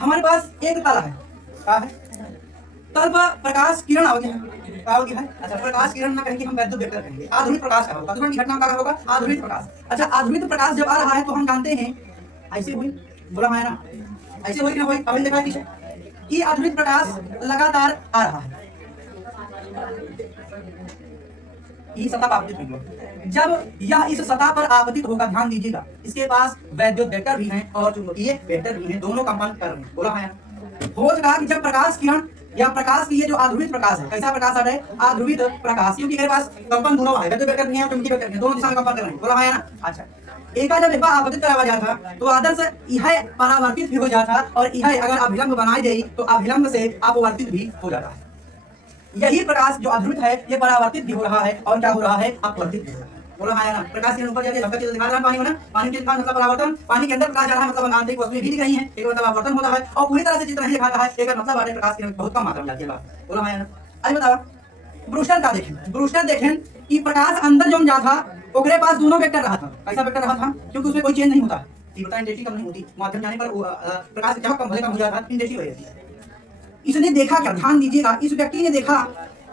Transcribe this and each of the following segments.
हमारे पास एक तल है, क्या है? तल पर प्रकाश किरण आवती है, क्या होगी है? अच्छा, प्रकाश किरण ना कहेंगे, हम वैद्युत वेक्टर कहेंगे। आधुनिक प्रकाश का होगा, तुरंत घटना का होगा आधुनिक प्रकाश। अच्छा, आधुनिक प्रकाश जब आ रहा है तो हम जानते हैं ऐसे हुई, बोला है ना, ऐसे हुई ना हुई, अभी देखा है पीछे कि आधुनिक प्रकाश लगातार आ रहा है, ये सतह पर आपतित हुई। जब यह इस सतह पर आपतित होगा, ध्यान दीजिएगा, इसके पास वैद्युत वेक्टर भी हैं और चुंबकीय वेक्टर भी हैं, दोनों कंपन कर रहे हैं, बोला है ना। खोज कहा कि जब प्रकाश किरण या प्रकाश की ये जो आध्रुवित प्रकाश है, कैसा प्रकाश है? आध्रुवित प्रकाश, क्योंकि मेरे पास कंपन दोनों है, वैद्युत वेक्टर भी है, चुंबकीय वेक्टर भी है, दोनों दिशा में कंपन कर रहे हैं, बोला है ना। अच्छा, एक जब एक बार आपतित कराया जाता तो आदर्श यह परावर्तित भी हो जाता और यह अगर अभिलंब बनाई गई तो अभिलंब से अपवर्तित भी हो जाता है। यही प्रकाश जो अध्रुवित है ये परावर्तित भी हो रहा है और क्या हो रहा है? अपवर्तित भी हो रहा है, बोला है ना। प्रकाश के ऊपर जाके धक्का दिखा रहा है पानी में ना, पानी के मतलब परावर्तन, पानी के अंदर प्रकाश जा रहा है मतलब आंतरिक वस्तुएं भी दिख रही हैं, एक मतलब अपवर्तन होता है और पूरी तरह से चित्र नहीं दिखाता है, एक मतलब आटे प्रकाश की बहुत कम मात्रा में जाती है, बोला है ना। अब बताओ ब्रूस्टर का देखें, ब्रूस्टर देखें कि प्रकाश अंदर जो जा था ओकरे पास दोनों वेक्टर रहा था, कैसा वेक्टर रहा था? क्योंकि उसमें कोई चेंज नहीं होता, तीव्रता इंटेंसिटी कम नहीं होती, माध्यम जाने पर प्रकाश की चमक कम हो जाता है, इंटेंसिटी हो जाती है। इसने देखा क्या, ध्यान दीजिएगा, इस व्यक्ति ने देखा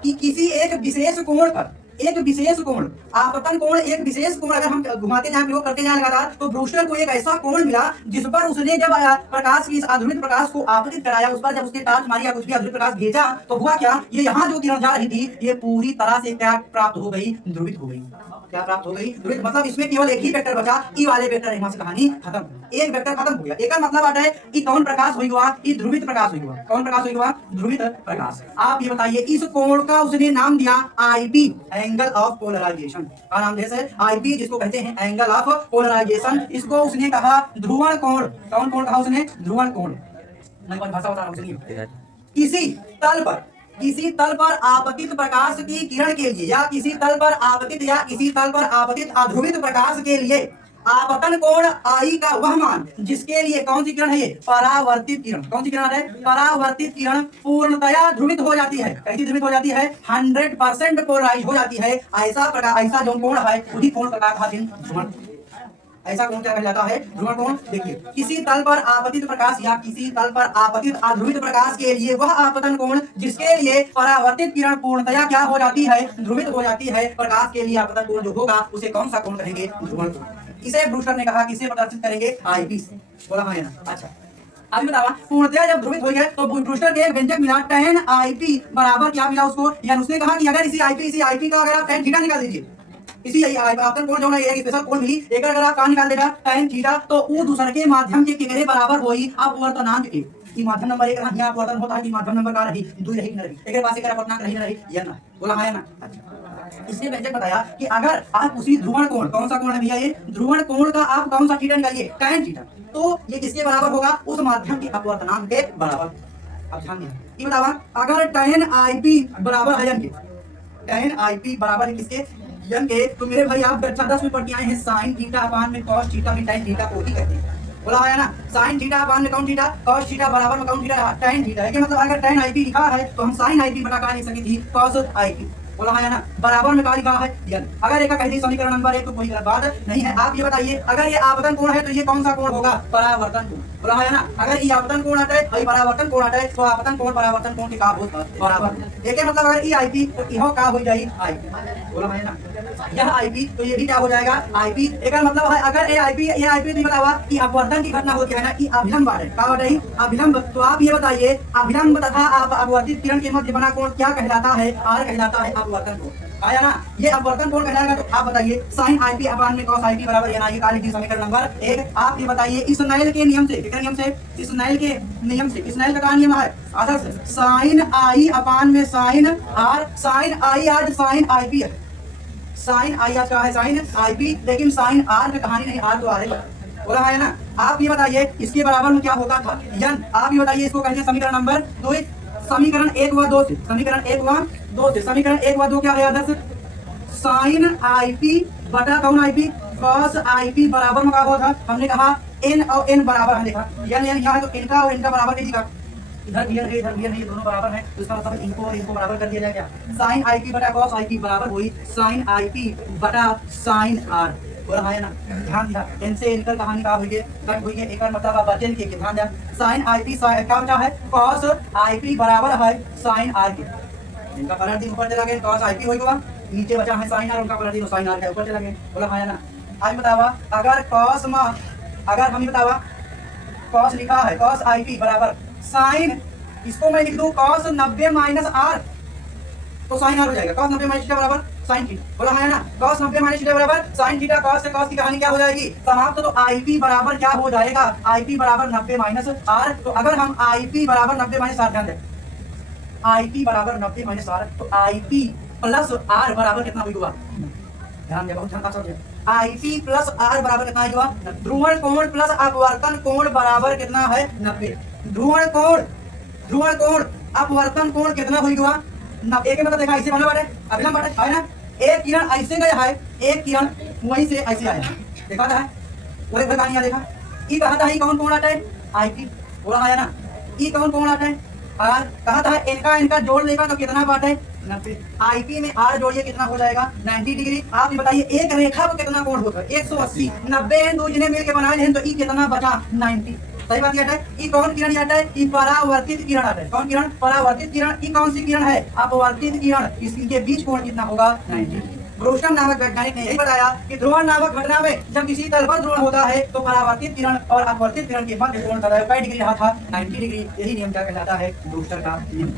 कि किसी एक विशेष कोण पर, एक विशेष कोण, आपतन कोण, एक विशेष कोण अगर हम घुमाते जाएं, प्रयोग करते जाएं लगातार, तो ब्रूस्टर को एक ऐसा कोण मिला जिस पर उसने जब प्रकाश की इस आधुनिक प्रकाश को आपतित कराया, उस पर जब उसने टार्च मारी या कुछ भी आधुनिक प्रकाश भेजा, तो हुआ क्या, ये यहाँ जो किरण जा रही थी ये पूरी तरह से क्या प्राप्त हो गई? ध्रुवित हो गई। क्या प्राप्त हो गई? ध्रुवित, मतलब इसमें केवल एक ही वेक्टर बचा, ई वाले वेक्टर, यहाँ से कहानी खत्म, एक वेक्टर खत्म हो गया। एक मतलब आता है कि कौन प्रकाश हुई हुआ? ई ध्रुवित प्रकाश हुई हुआ। कौन प्रकाश हुई हुआ? ध्रुवित प्रकाश। आप ये बताइए, इस कोण का उसने नाम दिया आईपी, एंगल ऑफ पोलराइजेशन। क्या नाम दिया है? आईपी, जिसको कहते हैं एंगल ऑफ पोलराइजेशन। इसको उसने कहा ध्रुवण कोण। कौन कोण कहा उसने? ध्रुवण कोण। मैं भाषा बता रहा हूं, किसी तल पर, किसी तल पर आपतित प्रकाश की किरण के लिए या किसी तल पर आपतित या किसी तल पर आपतित अध्रुवित प्रकाश के लिए आपतन कोण आई का वह मान जिसके लिए कौन सी किरण है? ये परावर्तित किरण। कौन सी किरण है? परावर्तित किरण पूर्णतया ध्रुवित हो जाती है। कैसी ध्रुवित हो जाती है? 100% पोलराइज हो जाती है। ऐसा प्रकाश, ऐसा जो कोण है उसी कोण का नाम है ध्रुवण। ऐसा कोण क्या कहलाता है? ध्रुवण कोण। देखिए, किसी तल पर आपतित प्रकाश या किसी तल पर आपतित अध्रुवित प्रकाश के लिए वह आपतन कोण जिसके लिए परावर्तित किरण पूर्णतया क्या हो जाती है? ध्रुवित हो जाती है। प्रकाश के लिए आपतन कोण जो होगा उसे कौन सा कोण कहेंगे? ध्रुवण कोण। इसे ब्रूस्टर ने कहा कि इसे प्रदर्शित करेंगे आईपी से, बोला है ना। अच्छा, अभी बतावा, पूर्णतया जब ध्रुवित हो गया तो ब्रूस्टर के एक व्यंजक मिला tan आईपी बराबर क्या मिला उसको? यानी उसने कहा कि अगर इसी आईपी का अगर आप tan थीटा निकाल दीजिए, इसी आपतन कोण जो है एक स्पेशल कोण मिली, एक अगर आप कहां निकाल देगा tan थीटा, तो वो दूसरे के माध्यम के कितने बराबर होई? अपवर्तनांक के। कि माध्यम नंबर 1 यहां अपवर्तन होता है कि माध्यम नंबर का रही 2 रही न रही, एक पास एक अपवर्तनांक रही न रही, ये ना, बोला है ना। अच्छा, इसने व्यंजक बताया कि अगर आप उसी ध्रुवण कोण, कौन सा कोण है भैया? ये ध्रुवण कोण का आप कौन सा थीटा निकालिए? tan थीटा, तो ये किसके बराबर होगा? उस माध्यम के अपवर्तनांक के बराबर। अब ध्यान दें, ये बतावा, अगर tan आईपी बराबर है के, tan आईपी बराबर है किसके? यन के, तो मेरे भाई आप 10 में पढ़ के आए हैं साइन थीटा अपान में cos थीटा भी tan थीटा को ही कहते हैं, बोला है ना। साइन थीटा अपान में कौन थीटा? cos थीटा बराबर में कौन थीटा? tan थीटा है। कि मतलब अगर tan आईपी लिखा है तो हम साइन आईपी बटा का लिख सकते थी cos आईपी, बोला है ना। बराबर में क्या लिखा है? यन। अगर एक कह दी समीकरण नंबर 1 तो कोई गलत बात नहीं है। आप ये बताइए, अगर ये आपतन कोण है तो ये कौन सा कोण होगा? परावर्तन कोण, बोला है ना। अगर ये आपतन कोण हटे और परावर्तन कोण हटे तो आपतन कोण परावर्तन कोण के का होता? बराबर। एक मतलब अगर ई आईपी तो इहो का हो जाई आईपी, बोला है ना। यह आईपी तो ये भी क्या हो जाएगा? आईपी। एक मतलब है अगर ए आईपी नहीं बतावा कि अपवर्तन की घटना होती है ना कि अभिलंब है, क्या बताइए? अभिलंब। तो आप ये बताइए, अभिलंब तथा अपवर्तित किरण के मध्य बना कोण क्या कहलाता है? आर कहलाता है अपवर्तन कोण, आया ना। ये अपवर्तन कोण कहलाएगा। तो आप बताइए, साइन आईपी अपान में cos आईपी बराबर ये ना, ये काली समीकरण नंबर 1। आप ये बताइए, इस स्नेल के नियम से, किस नियम से? इस स्नेल के नियम से। स्नेल का क्या नियम है? आदर्श साइन आई अपान में साइन आर, साइन आई आज साइन आईपी है, साइन आई आज का है साइन आईपी, लेकिन साइन आर में कहानी नहीं, आर तो आ रही है, बोला है ना। आप ये बताइए, इसके बराबर में क्या होगा था? यन। आप ये बताइए, इसको कहते हैं समीकरण नंबर 2। समीकरण 1 व 2 से, समीकरण 1 व 2 से, समीकरण 1 व 2 क्या है आदर्श? साइन आईपी बटा कौन आईपी? cos आईपी बराबर में क्या होगा? हमने कहा n और n बराबर है, देखा n यहाँ है तो इनका और इनका बराबर कीजिएगा। इधर भी है, इधर भी है, ये दोनों बराबर हैं, तो इसका मतलब इनको और इनको बराबर कर दिया जाएगा। साइन आईपी बटा cos आईपी बराबर हुई साइन आईपी बटा साइन आर। बोला है ना, ध्यान दिया इनसे इनकर कहानी का हुई है, कट हुई है, एक मतलब आप बचन के ध्यान दिया sin ip क्या बचा है cos ip बराबर है sin r के, इनका कलर दिन ऊपर चला गया cos ip होगा, नीचे बचा है sin r, उनका कलर दिन sin r का ऊपर चला गया, बोला है ना। आज बतावा अगर cos में अगर हम बतावा cos लिखा है cos ip बराबर sin, इसको मैं लिख दूं cos 90 माइनस r, तो sin r हो जाएगा cos 90 माइनस थीटा बराबर sin थीटा, बोला है ना cos 90 माइनस थीटा बराबर sin थीटा, cos से cos की कहानी क्या हो जाएगी समाप्त, तो ip बराबर क्या हो जाएगा ip बराबर 90 माइनस r, तो अगर हम ip बराबर 90 माइनस r, ध्यान दें ip बराबर 90 माइनस r, तो ip प्लस r बराबर कितना होगा, ध्यान दें बहुत ध्यान से, ip प्लस r बराबर कितना होगा, ध्रुवण कोण प्लस अपवर्तन कोण बराबर कितना है 90, ध्रुवण कोण अपवर्तन कोण कितना होगा 90, एक मतलब देखा ऐसे बना बाटे अगला बाटे है ना, एक किरण ऐसे गया है, एक किरण वहीं से ऐसे आया, देखा था है और एक कहानी देखा, ई कहा था ई कौन कोण आता है ip, बोला है ना ई कौन कोण आता है r, कहा था इनका जोड़ लेगा तो कितना बाटे 90, ip में r जोड़िए कितना हो जाएगा 90 डिग्री, आप ये बताइए एक रेखा पर कितना कोण होता है 180, 90 दो जने मिलके बनाए हैं तो ई कितना बचा 90, सही बात आता है। ई कौन किरण आता है, ई परावर्तित किरण आता है, कौन किरण परावर्तित किरण, ई कौन सी किरण है अपवर्तित किरण, इसके बीच कोण कितना होगा 90। ब्रूस्टर नामक वैज्ञानिक ने यही बताया कि ध्रुवण नामक घटना में जब किसी तल पर ध्रुवण होता है तो परावर्तित किरण और अपवर्तित किरण के मध्य कोण 90 डिग्री रहा था 90 डिग्री, यही नियम क्या कहलाता है ब्रूस्टर का नियम।